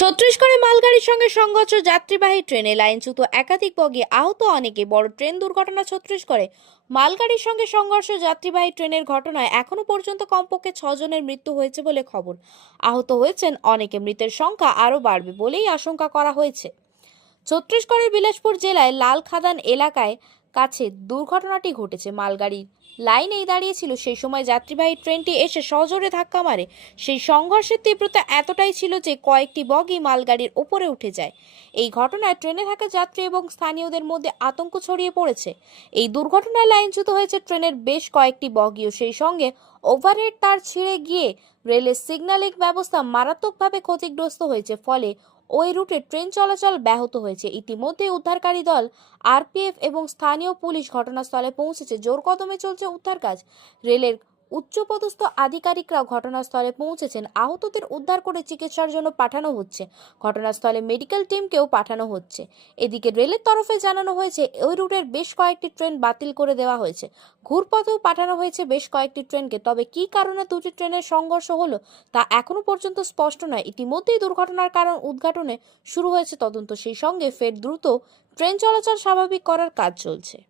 ছত্রিশগড়ে মালগাড়ির সঙ্গে সংঘর্ষ, যাত্রীবাহী ট্রেনে লাইনচ্যুত একাধিক বগি আহত অনেকে। বড় ট্রেন দুর্ঘটনা ছত্রিশগড়ে মালগাড়ির সঙ্গে সংঘর্ষ, যাত্রীবাহী ট্রেনের ঘটনায় এখনও পর্যন্ত কমপক্ষে ছজনের মৃত্যু হয়েছে বলে খবর। আহত হয়েছেন অনেকে। মৃতের সংখ্যা আরও বাড়বে বলেই আশঙ্কা করা হয়েছে। ছত্রিশগড়ের বিলাসপুর জেলায় লালখাদান এলাকায় কাছে দুর্ঘটনাটি ঘটেছে মালগাড়ির। লাইনেই দাঁড়িয়েছিল সেই সময় যাত্রীবাহী ট্রেনটি এসে সজোরে ধাক্কা মারে। সেই সংঘর্ষের তীব্রতা এতটাই ছিল যে কয়েকটি বগি মালগাড়ির ওপরে উঠে যায়। এই ঘটনায় ট্রেনে থাকা যাত্রী এবং স্থানীয়দের মধ্যে আতঙ্ক ছড়িয়ে পড়েছে। এই দুর্ঘটনায় লাইনচ্যুত হয়েছে ট্রেনের বেশ কয়েকটি বগিও সেই সঙ্গে ওভারহেড তার ছিঁড়ে গিয়ে রেলের সিগন্যালিং ব্যবস্থা মারাত্মকভাবে ক্ষতিগ্রস্ত হয়েছে। ফলে ওই রুটে ট্রেন চলাচল ব্যাহত হয়েছে। ইতিমধ্যে উদ্ধারকারী দল, আরপিএফ এবং স্থানীয় পুলিশ ঘটনাস্থলে পৌঁছেছে। জোর কদমে চলছে উদ্ধার কাজ রেলের উচ্চপদস্থ আধিকারিকরাও ঘটনাস্থলে পৌঁছেছেন। আহতদের উদ্ধার করে চিকিৎসার জন্য পাঠানো হচ্ছে। ঘটনাস্থলে মেডিকেল টিমকেও পাঠানো হচ্ছে। এদিকে রেলের তরফে জানানো হয়েছে ওই রুটের বেশ কয়েকটি ট্রেন বাতিল করে দেওয়া হয়েছে। ঘুরপথেও পাঠানো হয়েছে বেশ কয়েকটি ট্রেনকে। তবে কী কারণে দুটি ট্রেনের সংঘর্ষ হলো, তা এখনও পর্যন্ত স্পষ্ট নয়। ইতিমধ্যেই দুর্ঘটনার কারণ উদ্ঘাটনে শুরু হয়েছে তদন্ত। সেই সঙ্গে ফের দ্রুত ট্রেন চলাচল স্বাভাবিক করার কাজ চলছে।